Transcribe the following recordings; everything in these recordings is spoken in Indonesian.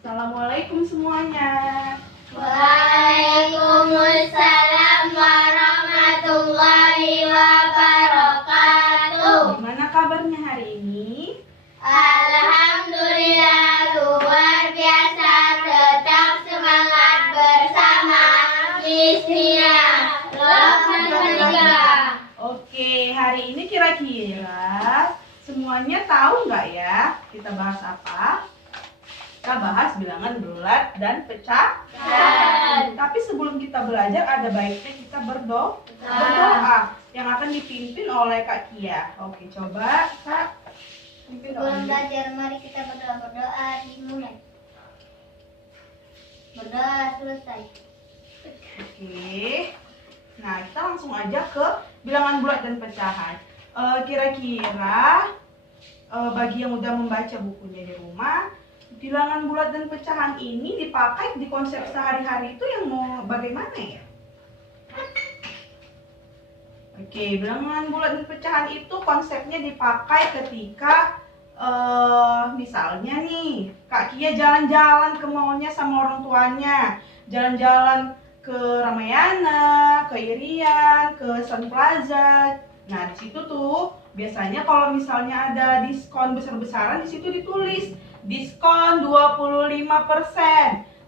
Assalamualaikum semuanya. Waalaikumsalam warahmatullahi wabarakatuh. Gimana kabarnya hari ini? Alhamdulillah luar biasa, tetap semangat bersama Bismillahirrahmanirrahim. Oke, hari ini kira-kira semuanya tahu nggak ya kita bahas apa? Kita bahas bilangan bulat dan pecahan. Tapi sebelum kita belajar ada baiknya kita berdoa yang akan dipimpin oleh Kak Kia. Oke, coba Kak pimpin Sebelum doanya. belajar, mari kita berdoa dimulai. Berdoa selesai. Oke. Nah, kita langsung aja ke bilangan bulat dan pecahan. Kira-kira bagi yang udah membaca bukunya di rumah, bilangan bulat dan pecahan ini dipakai di konsep sehari-hari itu yang mau bagaimana ya? Oke, bilangan bulat dan pecahan itu konsepnya dipakai ketika misalnya nih Kak Kia jalan-jalan ke mallnya sama orang tuanya, jalan-jalan ke Ramayana, ke Irian, ke Sun Plaza. Nah, di situ tuh biasanya kalau misalnya ada diskon besar-besaran, di situ ditulis diskon 25%,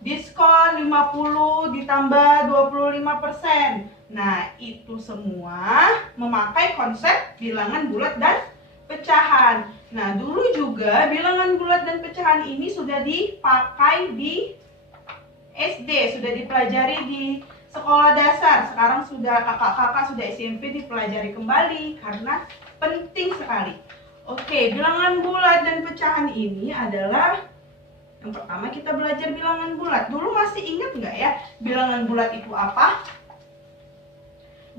diskon 50 ditambah 25%. Nah, itu semua memakai konsep bilangan bulat dan pecahan. Nah, dulu juga bilangan bulat dan pecahan ini sudah dipakai di SD, sudah dipelajari di sekolah dasar. Sekarang sudah kakak-kakak sudah SMP dipelajari kembali karena penting sekali. Oke, bilangan bulat dan pecahan ini adalah yang pertama kita belajar bilangan bulat. Dulu masih ingat nggak ya bilangan bulat itu apa?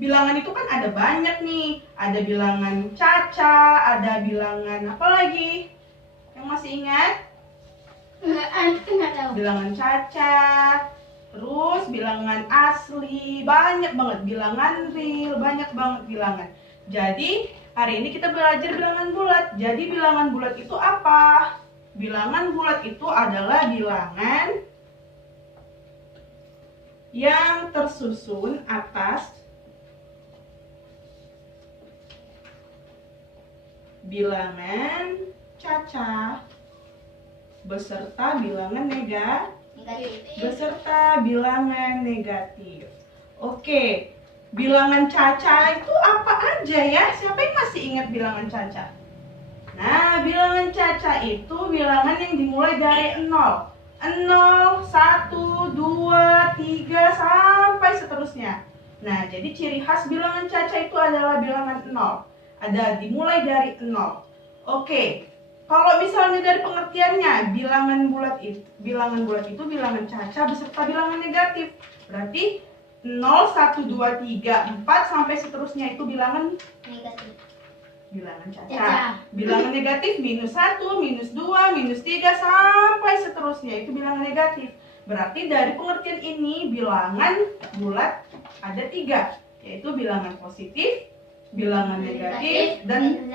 Bilangan itu kan ada banyak nih. Ada bilangan caca, ada bilangan apa lagi? Yang masih ingat? Nggak tahu. Bilangan caca, terus bilangan asli, banyak banget bilangan real, banyak banget bilangan. Jadi hari ini kita belajar bilangan bulat. Jadi bilangan bulat itu apa? Bilangan bulat itu adalah bilangan yang tersusun atas bilangan caca beserta bilangan bilangan negatif. Oke, bilangan caca itu apa aja ya? Siapa yang masih ingat bilangan caca? Nah, bilangan caca itu bilangan yang dimulai dari 0. 0, 1, 2, 3, sampai seterusnya. Nah, jadi ciri khas bilangan caca itu adalah bilangan 0. Ada dimulai dari 0. Oke. Kalau misalnya dari pengertiannya, bilangan bulat itu bilangan caca beserta bilangan negatif. Berarti 0, 1, 2, 3, 4 sampai seterusnya itu bilangan Negatif. bilangan caca. Bilangan negatif minus 1, minus 2, minus 3 sampai seterusnya itu bilangan negatif. Berarti dari pengertian ini bilangan bulat ada 3, yaitu bilangan positif, bilangan negatif, dan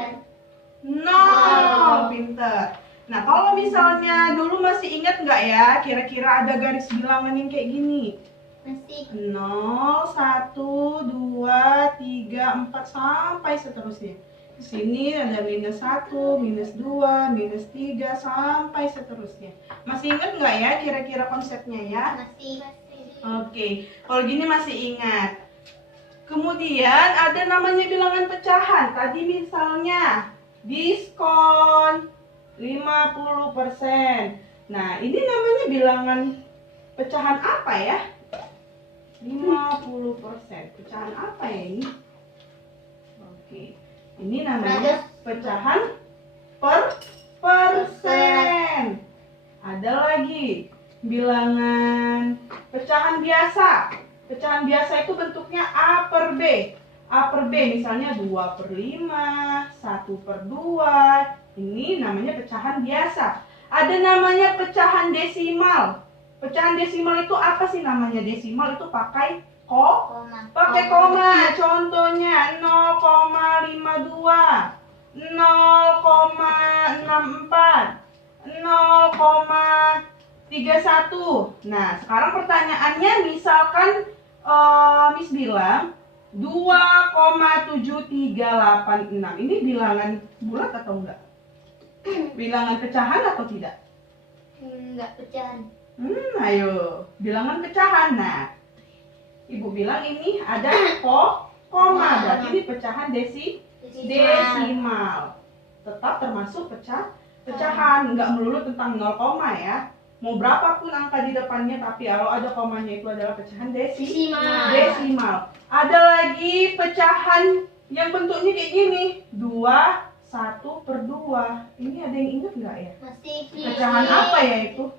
nol. Pinter. Nah, kalau misalnya dulu masih ingat nggak ya, kira-kira ada garis bilangan yang kayak gini? Masih. 0, 1, 2, 3, 4 sampai seterusnya. Di sini ada minus 1, minus 2, minus 3 sampai seterusnya. Masih ingat nggak ya kira-kira konsepnya ya? Masih. Oke, kalau gini masih ingat. Kemudian ada namanya bilangan pecahan. Tadi misalnya diskon 50%. Nah, ini namanya bilangan pecahan apa ya? 50%. Pecahan apa ya ini? Oke. Ini namanya pecahan per persen. Ada lagi bilangan pecahan biasa. Pecahan biasa itu bentuknya A per B. A per B misalnya 2/5, 1/2. Ini namanya pecahan biasa. Ada namanya pecahan desimal. Pecahan desimal itu apa sih namanya? Desimal itu pakai pakai koma. Contohnya 0,52, 0,64, 0,5 31. Nah, sekarang pertanyaannya misalkan Miss bilang 2,7386. Ini bilangan bulat atau enggak? Bilangan pecahan atau tidak? Enggak pecahan. Ayo, bilangan pecahan. Nah, Ibu bilang ini ada koma, berarti ini pecahan desimal. Tetap termasuk pecahan, nggak melulu tentang 0, ya. Mau berapapun angka di depannya, tapi kalau ada komanya itu adalah pecahan desimal. Ada lagi pecahan yang bentuknya kayak gini, 2/1/2. Ini ada yang ingat nggak ya? Masih Pecahan apa ya itu?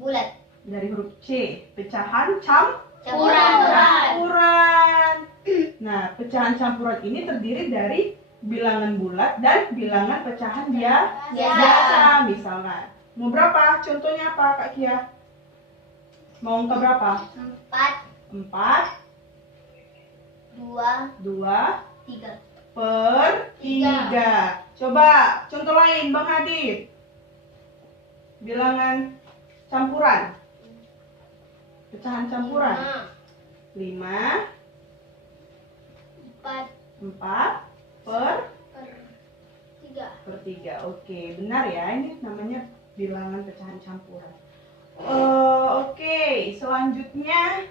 bulat. Dari huruf C, pecahan Campuran. Nah, pecahan campuran ini terdiri dari bilangan bulat dan bilangan pecahan biasa. Misalnya, mau berapa? Contohnya apa, Kak Kia? Mau angka berapa? 4, 2 per 3. Coba contoh lain, Bang Hadid. Bilangan campuran. Pecahan campuran. 5, 4 per 3. Oke, benar ya. Ini namanya bilangan pecahan campuran. Oke, selanjutnya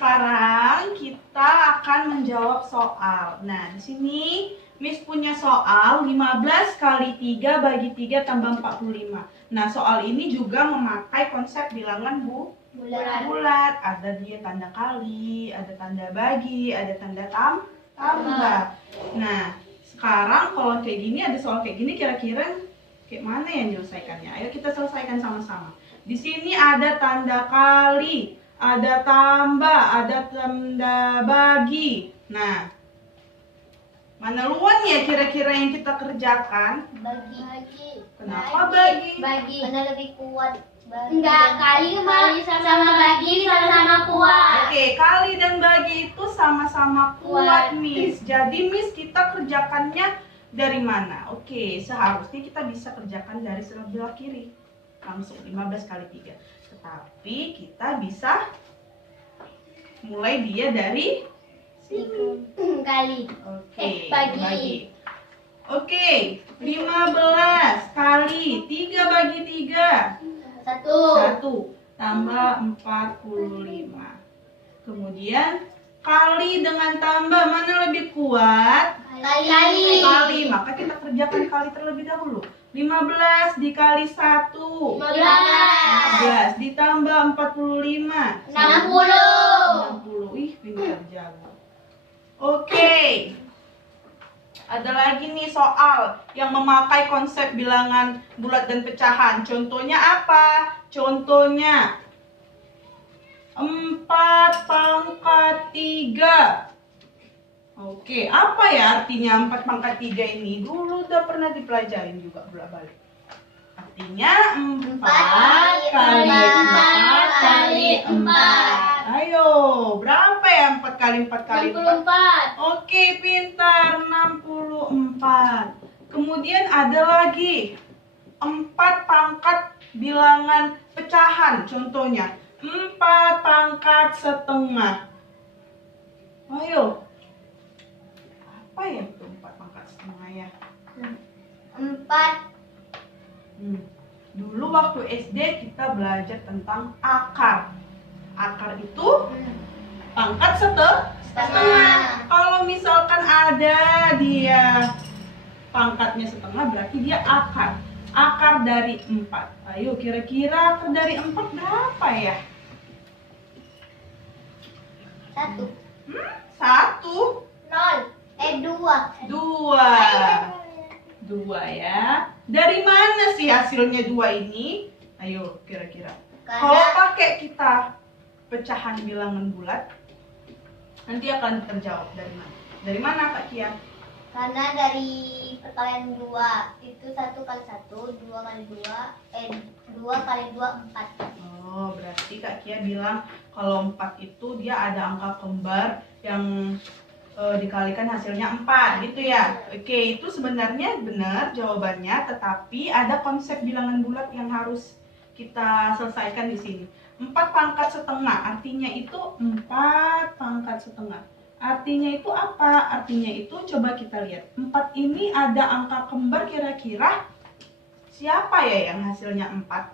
sekarang kita akan menjawab soal. Nah, di sini Miss punya soal 15 kali 3 bagi 3 tambah 45. Nah, soal ini juga memakai konsep bilangan bulat. Ada dia tanda kali, ada tanda bagi, ada tanda tambah. Nah, sekarang kalau kayak gini, ada soal kayak gini, kira-kira kayak mana yang menyelesaikannya? Ayo kita selesaikan sama-sama. Di sini ada tanda kali, ada tambah, ada tanda bagi. Nah, mana luan ya kira-kira yang kita kerjakan? Bagi. Kenapa bagi? Karena lebih kuat. Enggak, kali sama bagi sama-sama kuat. Oke, kali dan bagi itu sama-sama kuat, Miss. Jadi Miss kita kerjakannya dari mana? Oke, seharusnya kita bisa kerjakan dari sebelah kiri. Langsung 15 kali 3. Tetapi kita bisa mulai dia dari sini. Kali. Oke, bagi. Oke, 15 kali 3 bagi 3. 1 tambah 45. Kemudian kali dengan tambah, mana lebih kuat? Kali. Maka kita kerjakan kali terlebih dahulu. 15 dikali 1 15 ditambah 45 60. Ih, pintar jago. Oke. Ada lagi nih soal yang memakai konsep bilangan bulat dan pecahan. Contohnya apa? Contohnya 4 pangkat 3. Oke, apa ya artinya 4 pangkat 3 ini? Dulu udah pernah dipelajarin juga bolak-balik. Artinya 4 kali 4 kali 4. Ayo, berapa ya 4 kali 4 kali 4? 64. Oke, pintar, 64. Kemudian ada lagi 4 pangkat bilangan pecahan. Contohnya 4 pangkat setengah. Ayo, apa ya itu 4 pangkat setengah ya? 4. Dulu waktu SD kita belajar tentang akar. Akar itu pangkat setengah. Kalau misalkan ada dia pangkatnya setengah, berarti dia akar. Akar dari 4. Ayo, kira-kira akar dari 4 berapa ya? 1. 1. 2 ya. Dari mana sih hasilnya 2 ini? Ayo, kira-kira. Kalau pakai kita pecahan bilangan bulat, nanti akan terjawab dari mana? Dari mana, Kak Kia? Karena dari perkalian 2 itu 1 kali 1, 2 kali 2, 2 kali 2 4. Oh, berarti Kak Kia bilang kalau 4 itu dia ada angka kembar yang dikalikan hasilnya 4 gitu ya. Oke, itu sebenarnya benar jawabannya, tetapi ada konsep bilangan bulat yang harus kita selesaikan di sini. 4 pangkat setengah, artinya itu 4 pangkat setengah. Artinya itu apa? Artinya itu coba kita lihat. 4 ini ada angka kembar kira-kira siapa ya yang hasilnya 4?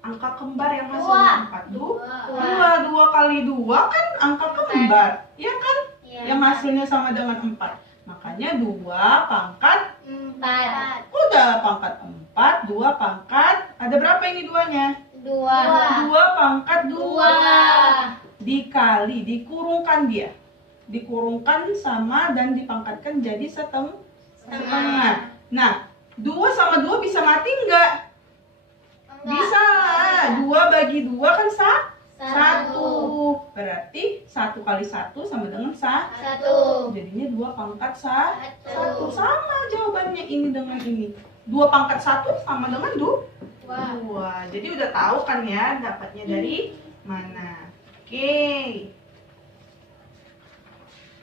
Angka kembar yang hasilnya 4 tuh 2 kali 2 kan angka kembar, ya kan? Yang hasilnya sama dengan 4. Makanya 2 pangkat 4. udah pangkat 4, 2 pangkat ada berapa ini duanya? 2. 2 pangkat 2 2. dikali, dikurungkan dia. Dikurungkan sama dan dipangkatkan jadi setengah. Nah, 2 sama 2 bisa mati enggak? Bisa lah, 2 bagi 2 kan 1. Berarti 1 kali 1 sama dengan 1. Jadinya 2 pangkat 1. Sama jawabannya ini dengan ini. 2 pangkat 1 sama dengan 2. Jadi udah tahu kan ya dapatnya dari mana.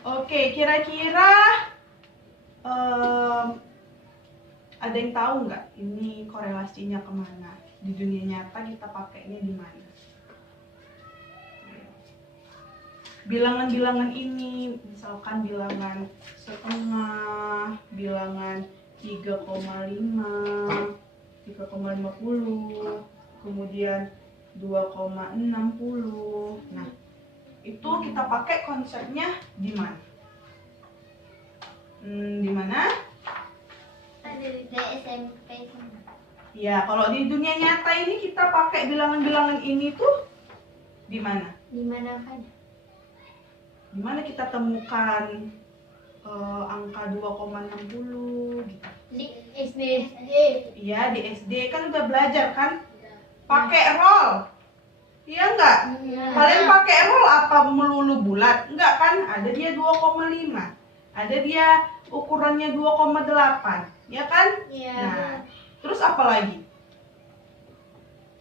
Oke, kira-kira ada yang tahu nggak ini korelasinya kemana? Di dunia nyata kita pakainya di mana? Bilangan-bilangan ini, misalkan bilangan setengah, bilangan 3,5, 3,50, kemudian 2,60. Nah, itu kita pakai konsepnya di mana? Di mana? Ada di SMP. Ya, kalau di dunia nyata ini kita pakai bilangan-bilangan ini tuh di mana? Di mana kan? Di mana kita temukan angka 2,60 gitu? Di SD. Iya, di SD kan udah belajar kan? Pakai roll. Iya enggak? Kalian pakai roll apa melulu bulat? Enggak kan? Ada dia 2,5. Ada dia ukurannya 2,8. Ya kan? Nah, terus apa lagi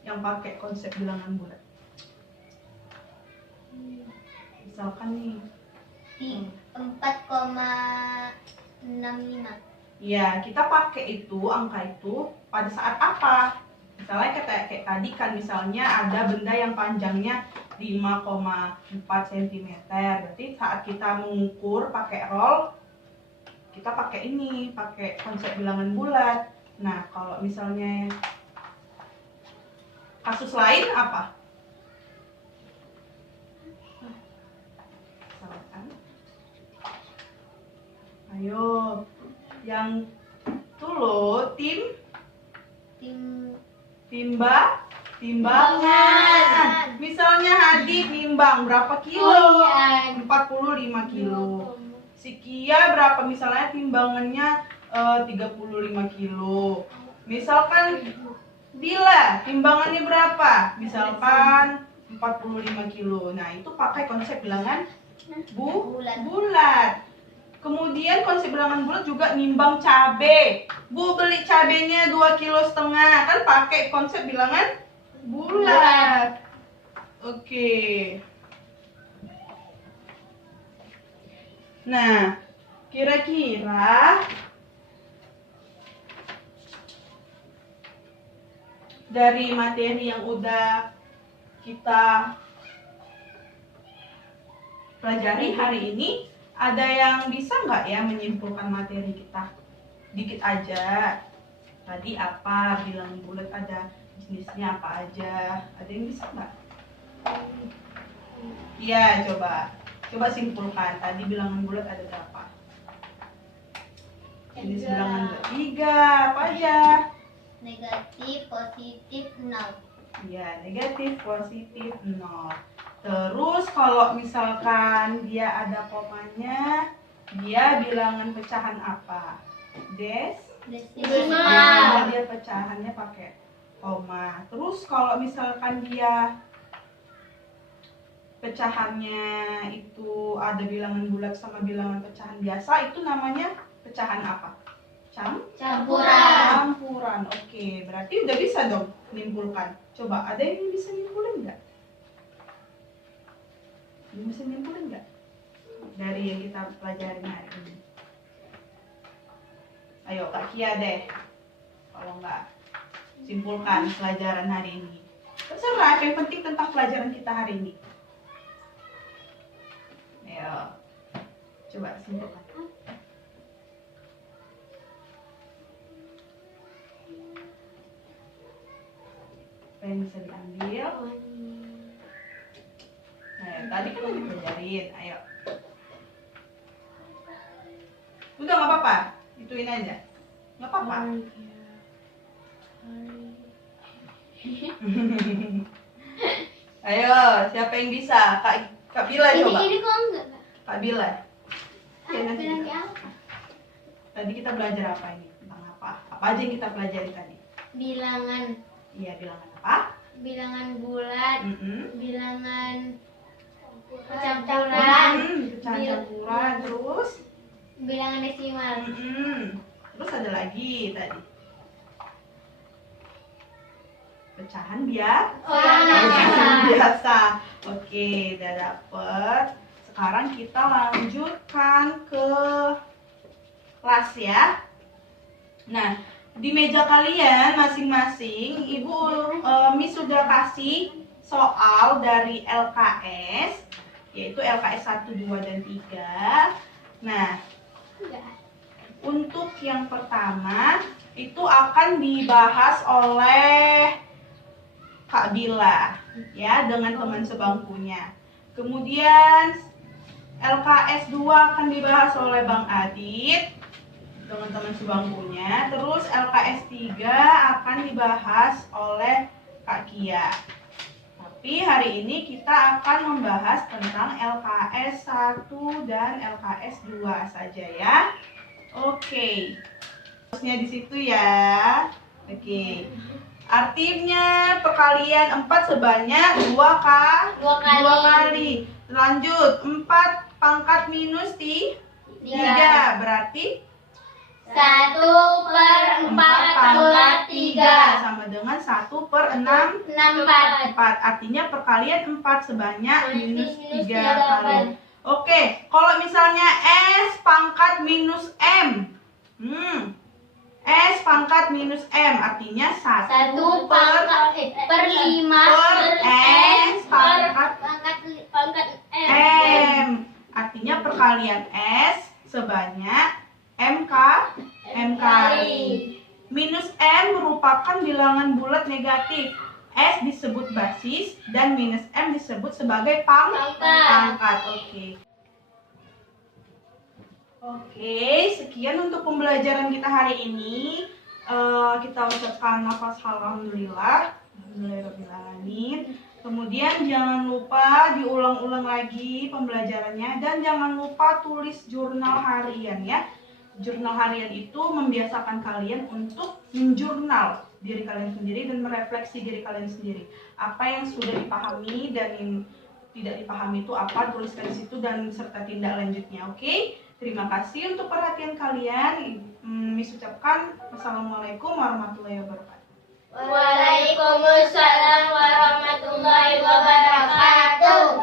yang pakai konsep bilangan bulat? Misalkan nih 4,65. ya, kita pakai itu angka itu pada saat apa? Misalnya kayak tadi kan misalnya ada benda yang panjangnya 5,4 cm. Berarti saat kita mengukur pakai roll, kita pakai ini, pakai konsep bilangan bulat. Nah, kalau misalnya kasus lain apa? Misalkan, ayo, yang tuh loh, timbangan. Misalnya Hadi nimbang berapa kilo? 45 kilo. Si Kia berapa misalnya timbangannya 35 kilo. Misalkan Bila timbangannya berapa? Misalkan 45 kilo. Nah, itu pakai konsep bilangan bulat. Kemudian konsep bilangan bulat juga nimbang cabe. Bu beli cabenya 2,5 kilo, kan pakai konsep bilangan bulat. Oke. Nah, kira-kira dari materi yang udah kita pelajari hari ini, ada yang bisa nggak ya menyimpulkan materi kita? Dikit aja. Tadi apa, bilangan bulat ada jenisnya apa aja? Ada yang bisa nggak? Iya, coba simpulkan. Tadi bilangan bulat ada berapa? Jenis bilangan bulat 3, apa aja? Negatif, positif, 0. Ya, negatif, positif, 0. Terus kalau misalkan dia ada komanya, dia bilangan pecahan apa? Desimal. Dia pecahannya pakai koma. Terus kalau misalkan dia pecahannya itu ada bilangan bulat sama bilangan pecahan biasa, itu namanya pecahan apa? Campuran. Campuran. Oke, berarti udah bisa dong nimpulkan. Coba ada yang bisa nimpulin nggak? Bisa nimpulin nggak? Dari yang kita pelajari hari ini. Ayo Kak Kia deh. Kalau nggak, simpulkan pelajaran hari ini. Terserah, yang penting tentang pelajaran kita hari ini. Ayo, coba simpulkan. Apa yang bisa diambil? Nah, tadi kan udah dipelajarin. Ayo. Udah nggak apa-apa, ituin aja. Nggak apa-apa. Ayo, siapa yang bisa? Kak Bila coba. Ini kok enggak? Kak Bila. Ya, nanti Bilang kita- apa? Tadi kita belajar apa ini? Tentang apa? Apa aja yang kita pelajari tadi? Bilangan, Iya, bilangan apa? bilangan bulat, Mm-mm. bilangan campuran, Pecahan campuran, terus? bilangan desimal. Terus ada lagi tadi. Pecahan biasa. Oh, ya, Pecahan biasa. biasa. Oke, udah dapet. Sekarang kita lanjutkan ke kelas ya. Nah, di meja kalian masing-masing, Ibu Miss sudah kasih soal dari LKS, yaitu LKS 1, 2, dan 3. Nah, untuk yang pertama itu akan dibahas oleh Kak Bila ya, dengan teman sebangkunya. Kemudian LKS 2 akan dibahas oleh Bang Adit dengan teman sebangkunya. Terus LKS 3 akan dibahas oleh Kak Kia. Tapi hari ini kita akan membahas tentang LKS 1 dan LKS 2 saja ya. Oke. Terusnya di situ ya. Oke. Artinya perkalian 4 sebanyak 2 Dua kali. kali. Lanjut, 4 pangkat minus 3 berarti 1/4 pangkat 3. sama dengan 1/6 4. Artinya perkalian 4 sebanyak minus 3 tiga kali. Oke, kalau misalnya S pangkat minus M. S pangkat minus M artinya 1 1 per 5 S pangkat pangkat M. Artinya perkalian S sebanyak M kali. Minus M merupakan bilangan bulat negatif. S disebut basis dan minus M disebut sebagai pangkat. Oke, sekian untuk pembelajaran kita hari ini. Kita ucapkan nafas alhamdulillah. Alhamdulillahirobbilalamin. Kemudian jangan lupa diulang-ulang lagi pembelajarannya dan jangan lupa tulis jurnal harian ya. Jurnal harian itu membiasakan kalian untuk menjurnal diri kalian sendiri dan merefleksi diri kalian sendiri. Apa yang sudah dipahami dan yang tidak dipahami itu apa, tuliskan di situ dan serta tindak lanjutnya. Oke? Terima kasih untuk perhatian kalian. Miss ucapkan wassalamualaikum warahmatullahi wabarakatuh. Waalaikumsalam warahmatullahi wabarakatuh.